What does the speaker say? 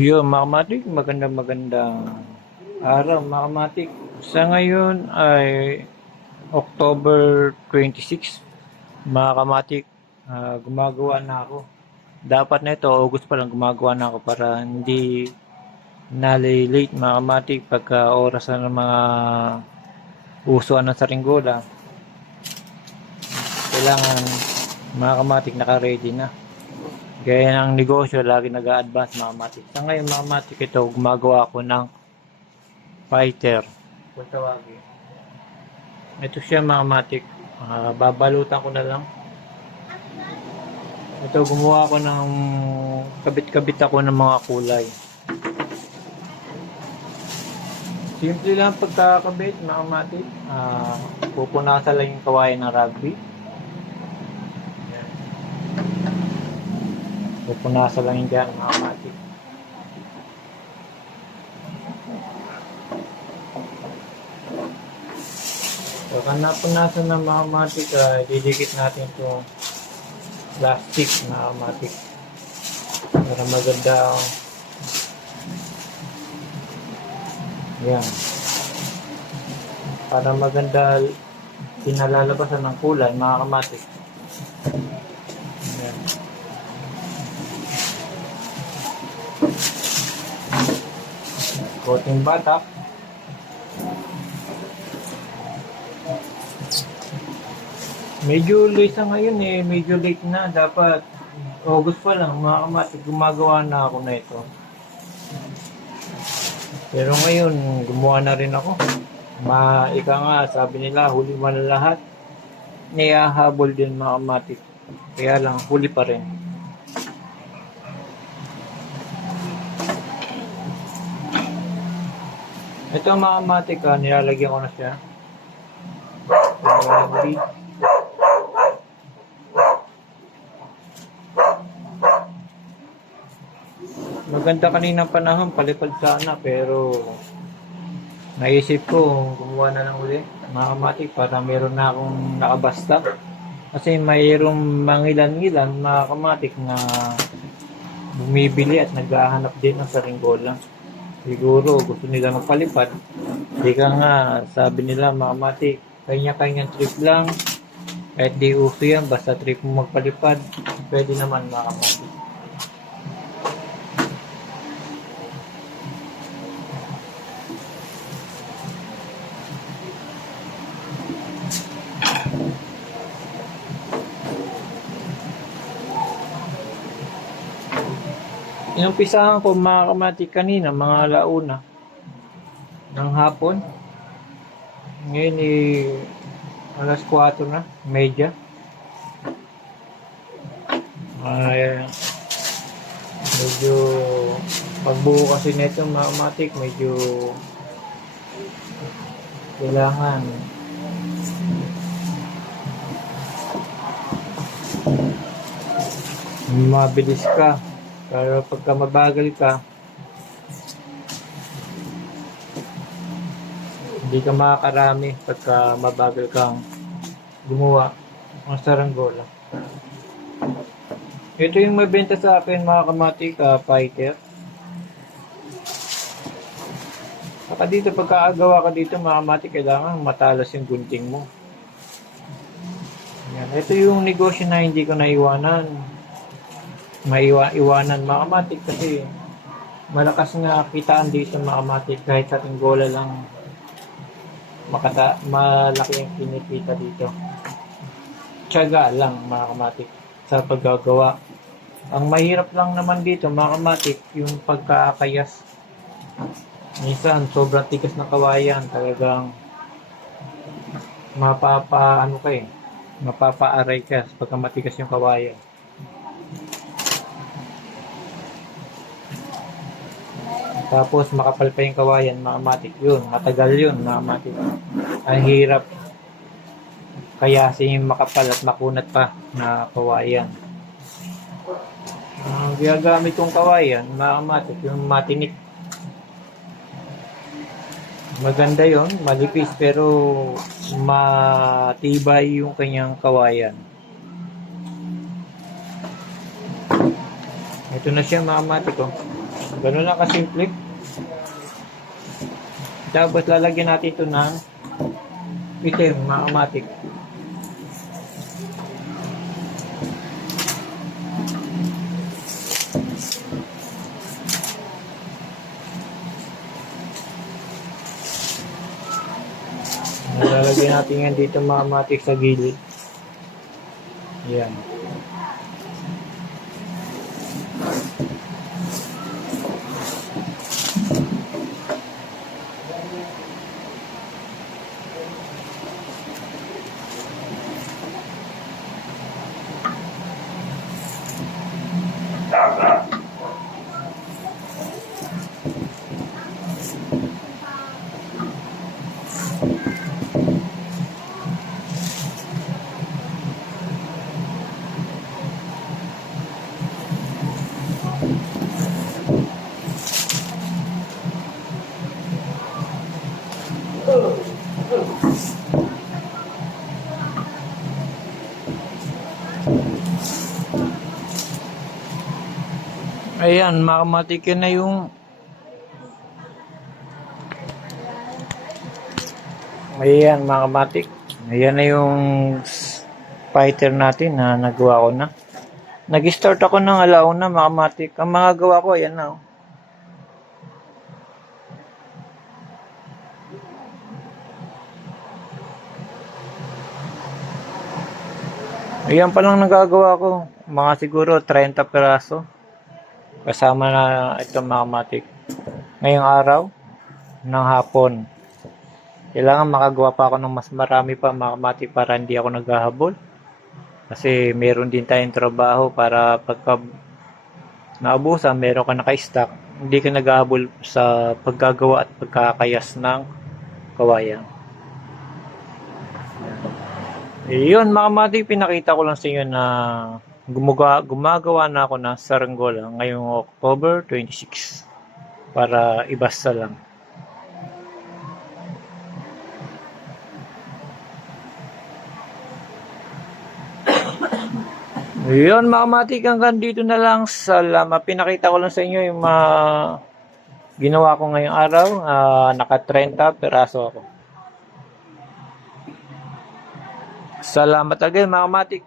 Yun, mga kamatik, magandang araw mga kamatik. Sa ngayon ay October 26, mga kamatik. Gumagawa na ako. Dapat na ito, August pa lang gumagawa na ako para hindi nalilate mga kamatik pagka oras na ng mga usuan ng saringgola. Kailangan mga kamatik naka-ready na. Gaya ng negosyo, lagi nag-a-advance mga kamatik. Sa ngayon mga kamatik, ito gumagawa ako ng fighter kung tawagin. Ito siya mga matik. Babalutan ko na lang. Ito gumawa ko ng kabit-kabit ako ng mga kulay. Simple lang pagkakabit mga matik. Pupunasan lang yung kawayan ng rugby. Pupunasan lang yung dyan mga matik. Pagka napunasan ng mga matik, didikit natin itong plastic na matik para maganda. Yan, para maganda pinalalabasan ng kulay mga kamatik. Yan. Coating batak. Medyo late na ngayon medyo late na. Dapat August pa lang mga kamatik, gumagawa na ako na ito. Pero ngayon, gumawa na rin ako. Ika nga, sabi nila, huli man na lahat. Niyahabol din mga kamatik. Kaya lang, huli pa rin. Ito mga kamatik, nilalagyan ko na siya. Maganda kaninang panahon, palipad sana, pero naisip ko gumawa na lang uli mga kamatik para meron na akong nakabasta. Kasi mayroong mangilan-ngilan mga kamatik na bumibili at naghahanap din ng saringgola. Siguro gusto nila magpalipad. Di ka nga, sabi nila mga kamatik, kanya-kanyang trip lang. Kahit di uso yan, basta trip mo magpalipad, pwede naman mga kamatik. Inumpisahan ko mga kamatik kanina, mga alauna ng hapon. Ngayon alas 4 na, medya. Medyo pagbuo kasi nito mga kamatik, medyo kailangan mabilis ka. Pero pagka mabagal ka, hindi ka makakarami pagka mabagal kang gumawa ng saranggola. Ito yung mabenta sa akin mga kamatik, fighter. Saka dito pagkaagawa ka dito mga kamatik, kailangan matalas yung gunting mo. Yan. Ito yung negosyo na hindi ko naiwanan. Iwanan mga kamatik kasi malakas nga kitaan dito mga kamatik. Kahit sa tinggola lang malaki ang kinikita dito. Tiyaga lang mga kamatik sa paggagawa. Ang mahirap lang naman dito mga kamatik yung pagkakayas. Minsan sobrang tigas na kawayan, talagang mapapaaray ka pagka matigas yung kawayan. Tapos makapal pa yung kawayan mga kamatik. Yun, matagal yun mga kamatik. Ang hirap kayasin yung makapal at makunat pa na kawayan. Ang ginagamit kong kawayan mga kamatik, yung matinik. Maganda yon, malipis pero matibay yung kanyang kawayan. Ito na siya mga kamatik ko. Ganun lang kasimple. Tapos lalagyan natin ito ng itim, mga kamatik. Lalagyan natin yan dito mga kamatik sa gilid. Yan. Ayan, mga kamatik, yun na yung ayan mga kamatik. Ayan na yung fighter natin na nagawa ko na. Nag-start ako ng alauna mga kamatik. Ang mga gawa ko, ayan na. Oh. Ayan pa lang nagagawa ko. Mga siguro 30 peraso. Kasama na ito mga kamatik. Ngayong araw ng hapon. Kailangan makagawa pa ako ng mas marami pa mga kamatik para hindi ako naghahabol. Kasi meron din tayong trabaho para pagka naubusan, meron ka naka-stock. Hindi ka naghahabol sa paggagawa at pagkakayas ng kawayan. Yun mga kamatik, pinakita ko lang sa inyo na gumagawa na ako ng saranggola ngayong October 26 para ibasta lang. Yun mga kamatik, hanggang dito na lang. Salamat. Pinakita ko lang sa inyo yung mga ginawa ko ngayong araw. Naka 30 peraso ako. Salamat again mga kamatik.